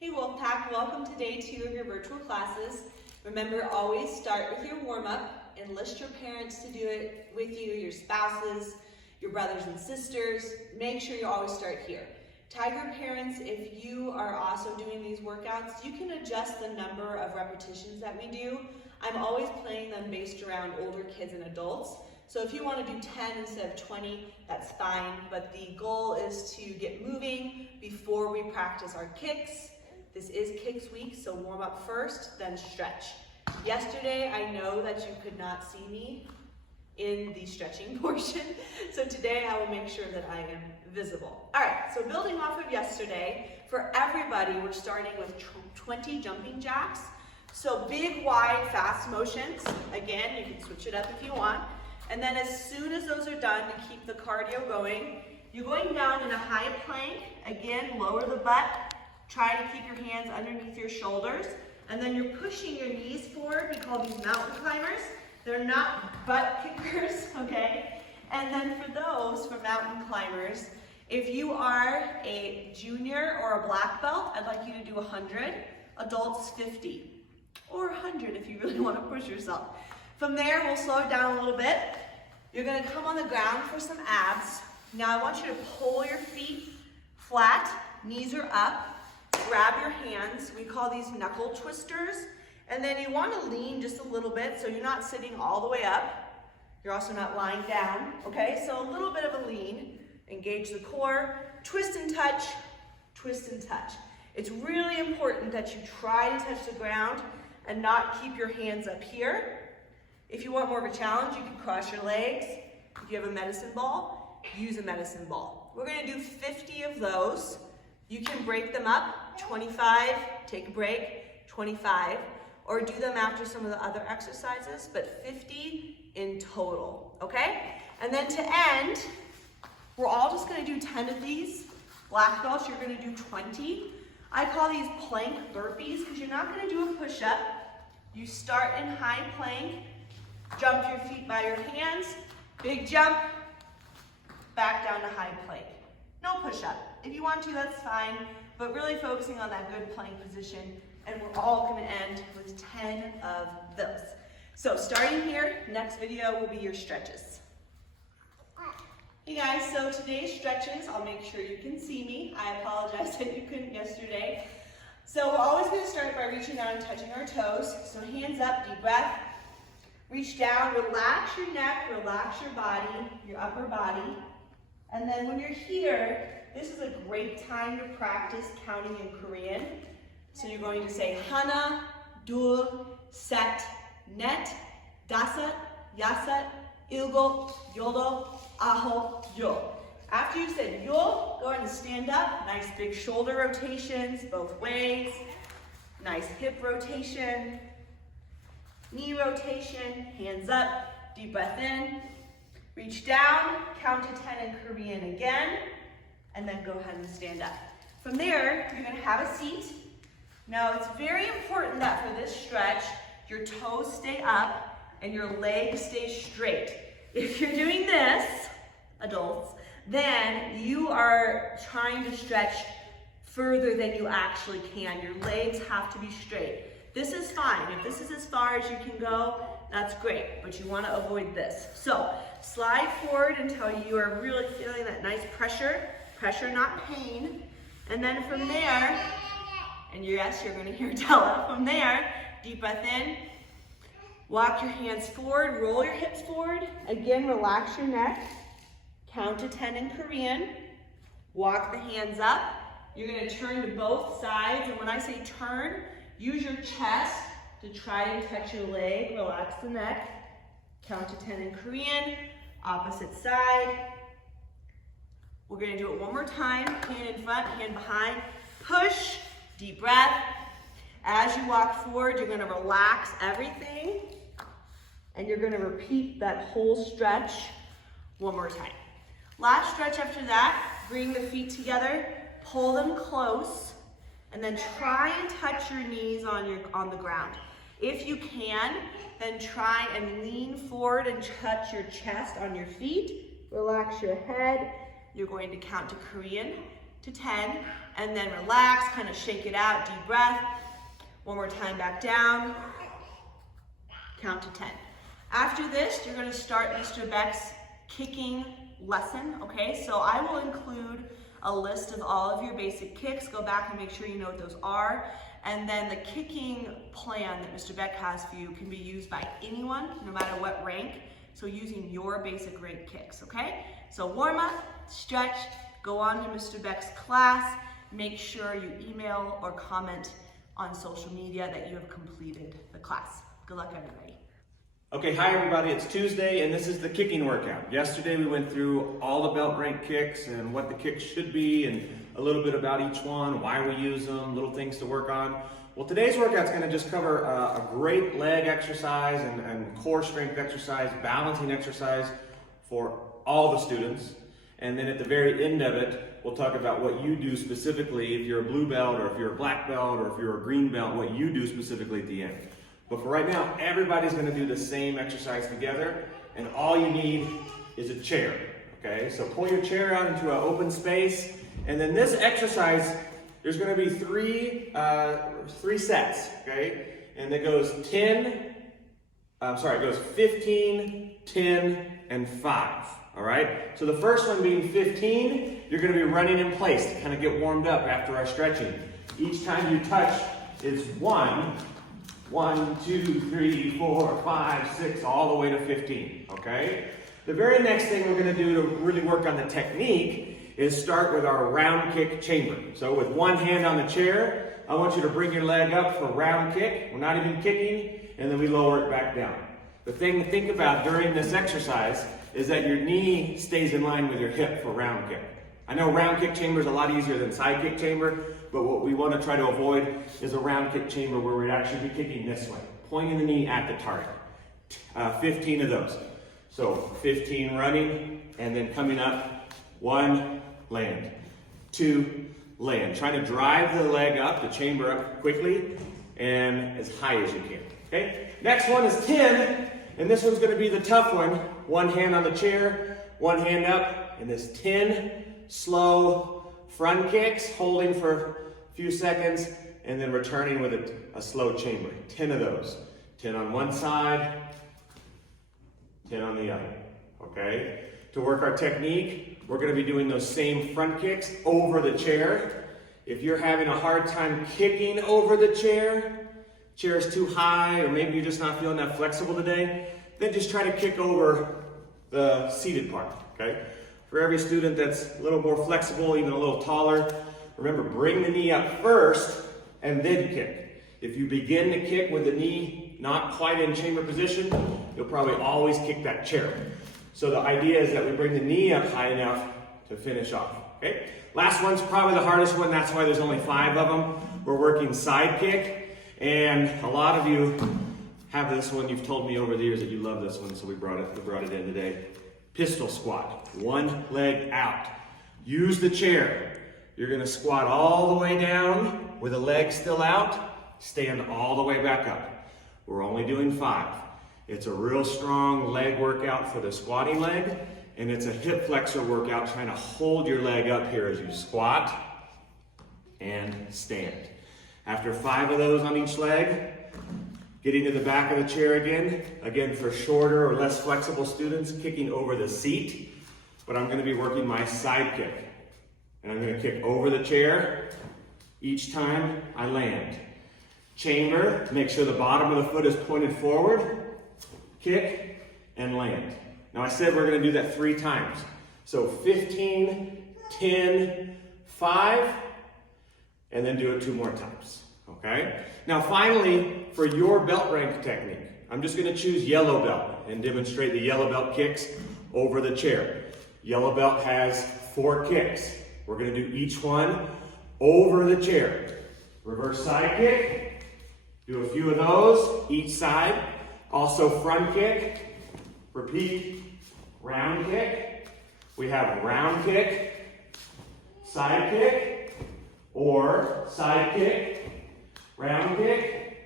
Hey Wolfpack, welcome to day 2 of your virtual classes. Remember, always start with your warm-up. Enlist your parents to do it with you, your spouses, your brothers and sisters. Make sure you always start here. Tiger parents, if you are also doing these workouts, you can adjust the number of repetitions that we do. I'm always playing them based around older kids and adults. So if you want to do 10 instead of 20, that's fine. But the goal is to get moving before we practice our kicks. This is kicks week, so warm up first, then stretch. Yesterday, I know that you could not see me in the stretching portion, so today I will make sure that I am visible. All right, so building off of yesterday, for everybody, we're starting with 20 jumping jacks. So big, wide, fast motions. Again, you can switch it up if you want. And then as soon as those are done, to keep the cardio going, you're going down in a high plank. Again, lower the butt. Try to keep your hands underneath your shoulders. And then you're pushing your knees forward. We call these mountain climbers. They're not butt kickers, okay? And then for those, for mountain climbers, if you are a junior or a black belt, I'd like you to do 100. Adults, 50. Or 100 if you really want to push yourself. From there, we'll slow it down a little bit. You're going to come on the ground for some abs. Now I want you to pull your feet flat, knees are up. Grab your hands, we call these knuckle twisters, and then you want to lean just a little bit so you're not sitting all the way up. You're also not lying down, okay? So a little bit of a lean, engage the core, twist and touch, twist and touch. It's really important that you try to touch the ground and not keep your hands up here. If you want more of a challenge, you can cross your legs. If you have a medicine ball, use a medicine ball. We're going to do 50 of those. You can break them up, 25, take a break, 25, or do them after some of the other exercises, but 50 in total, okay? And then to end, we're all just gonna do 10 of these. Black belts, you're gonna do 20. I call these plank burpees because you're not gonna do a push-up. You start in high plank, jump your feet by your hands, big jump, back down to high plank. No push-up. If you want to, that's fine, but really focusing on that good plank position, and we're all going to end with 10 of those. So starting here, next video will be your stretches. Hey guys, so today's stretches, I'll make sure you can see me. I apologize that you couldn't yesterday. So we're always going to start by reaching out and touching our toes. So hands up, deep breath. Reach down, relax your neck, relax your body, your upper body. And then when you're here, this is a great time to practice counting in Korean. So you're going to say Hana, Dul, Set, Net, Dasat, Yasat, Ilgol, Yodol, Aho, Yol. After you said Yol, go ahead and stand up. Nice big shoulder rotations both ways. Nice hip rotation. Knee rotation, hands up, deep breath in. Reach down, count to 10 in Korean again, and then go ahead and stand up. From there, you're gonna have a seat. Now, it's very important that for this stretch, your toes stay up and your legs stay straight. If you're doing this, adults, then you are trying to stretch further than you actually can. Your legs have to be straight. This is fine. If this is as far as you can go, that's great, but you want to avoid this. So slide forward until you are really feeling that nice pressure, not pain. And then from there, and yes, you're going to hear Della. From there, deep breath in, walk your hands forward, roll your hips forward. Again, relax your neck. Count to 10 in Korean. Walk the hands up. You're going to turn to both sides, and when I say turn, use your chest to try and touch your leg, relax the neck. Count to 10 in Korean, opposite side. We're gonna do it one more time, hand in front, hand behind. Push, deep breath. As you walk forward, you're gonna relax everything, and you're gonna repeat that whole stretch one more time. Last stretch after that, bring the feet together, pull them close, and then try and touch your knees on the ground. If you can, then try and lean forward and touch your chest on your feet. Relax your head. You're going to count to Korean. to 10, and then relax, kind of shake it out, deep breath. One more time, back down, count to 10. After this, you're gonna start Mr. Beck's kicking lesson, okay? So I will include a list of all of your basic kicks. Go back and make sure you know what those are. And then the kicking plan that Mr. Beck has for you can be used by anyone, no matter what rank. So using your basic rank kicks, okay? So warm up, stretch, go on to Mr. Beck's class. Make sure you email or comment on social media that you have completed the class. Good luck, everybody. Okay, hi everybody, it's Tuesday and this is the kicking workout. Yesterday we went through all the belt rank kicks and what the kicks should be and a little bit about each one, why we use them, little things to work on. Well, today's workout's gonna just cover a great leg exercise and core strength exercise, balancing exercise for all the students. And then at the very end of it, we'll talk about what you do specifically if you're a blue belt or if you're a black belt or if you're a green belt, what you do specifically at the end. But for right now, everybody's gonna do the same exercise together, and all you need is a chair, okay? So pull your chair out into an open space, and then this exercise, there's gonna be three sets, okay? And it goes 15, 10, and 5, all right? So the first one being 15, you're gonna be running in place to kind of get warmed up after our stretching. Each time you touch is 1, 2, 3, 4, 5, 6, all the way to 15, okay? The very next thing we're gonna do to really work on the technique is start with our round kick chamber. So with one hand on the chair, I want you to bring your leg up for round kick. We're not even kicking, and then we lower it back down. The thing to think about during this exercise is that your knee stays in line with your hip for round kick. I know round kick chamber is a lot easier than side kick chamber, but what we want to try to avoid is a round kick chamber where we'd actually be kicking this way, pointing the knee at the target. 15 of those. So 15 running, and then coming up, 1, land, 2, land. Trying to drive the leg up, the chamber up quickly, and as high as you can, okay? Next one is 10, and this one's gonna be the tough one. One hand on the chair, one hand up, and this 10 slow front kicks, holding for a few seconds, and then returning with a slow chamber. 10 of those. 10 on one side, 10 on the other, okay? To work our technique, we're gonna be doing those same front kicks over the chair. If you're having a hard time kicking over the chair is too high, or maybe you're just not feeling that flexible today, then just try to kick over the seated part, okay? For every student that's a little more flexible, even a little taller, remember, bring the knee up first and then kick. If you begin to kick with the knee not quite in chamber position, you'll probably always kick that chair. So the idea is that we bring the knee up high enough to finish off, okay? Last one's probably the hardest one, that's why there's only 5 of them. We're working side kick, and a lot of you have this one. You've told me over the years that you love this one, so we brought it in today. Pistol squat, one leg out. Use the chair. You're gonna squat all the way down with the leg still out, stand all the way back up. We're only doing 5. It's a real strong leg workout for the squatting leg, and it's a hip flexor workout trying to hold your leg up here as you squat and stand. After 5 of those on each leg, getting to the back of the chair again for shorter or less flexible students, kicking over the seat, but I'm gonna be working my side kick. And I'm gonna kick over the chair each time I land. Chamber, make sure the bottom of the foot is pointed forward, kick, and land. Now I said we're gonna do that 3 times. So 15, 10, 5, and then do it 2 more times, okay? Now finally, for your belt rank technique, I'm just gonna choose yellow belt and demonstrate the yellow belt kicks over the chair. Yellow belt has 4 kicks. We're gonna do each one over the chair. Reverse side kick, do a few of those, each side. Also front kick, repeat, round kick. We have round kick, side kick, or side kick, round kick,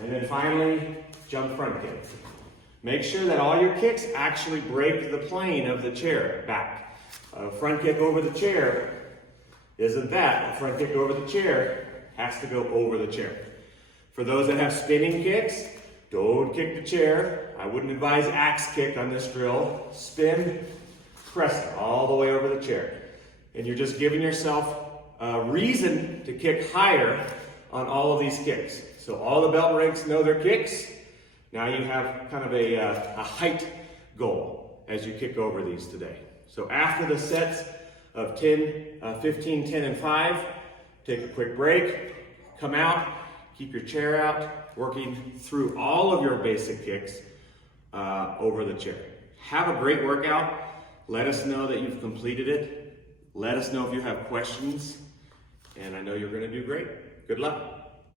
and then finally, jump front kick. Make sure that all your kicks actually break the plane of the chair back. Front kick over the chair isn't that front kick over the chair has to go over the chair. For those that have spinning kicks, don't kick the chair. I wouldn't advise axe kick on this drill. Spin, press all the way over the chair. And you're just giving yourself a reason to kick higher on all of these kicks. So all the belt ranks know their kicks. Now you have kind of a height goal as you kick over these today. So after the sets of 10, 15, 10, and 5, take a quick break, come out, keep your chair out, working through all of your basic kicks over the chair. Have a great workout. Let us know that you've completed it. Let us know if you have questions. And I know you're going to do great. Good luck.